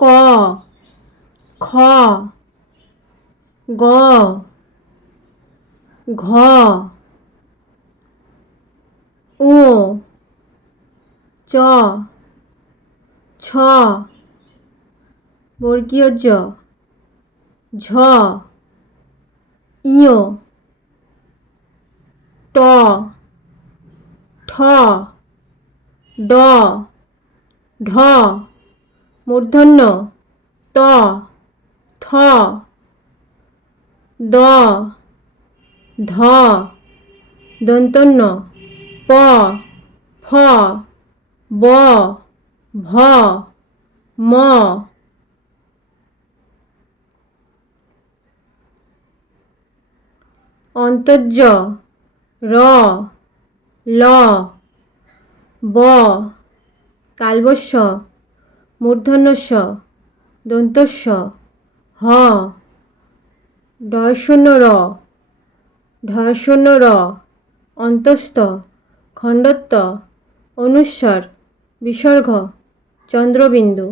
ক, খ, গ, ঘ, ঙ, চ, ছ, বর্গীয় জ, ঝ, ইয়, ট, ঠ, ড, ঢ, মূর্ধন্য ত, থ, দ, ধ, দন্তন্য প, ফ, ব, ভ, ম, অন্তর্জ র, ল, ব, তালবস্য মূর্ধন্যস্য দন্তস্য হ, ঢয়শূন্য র, ঢয়শূন্য র, অন্তস্থ খণ্ডত্ব অনুস্বার বিসর্গ চন্দ্রবিন্দু।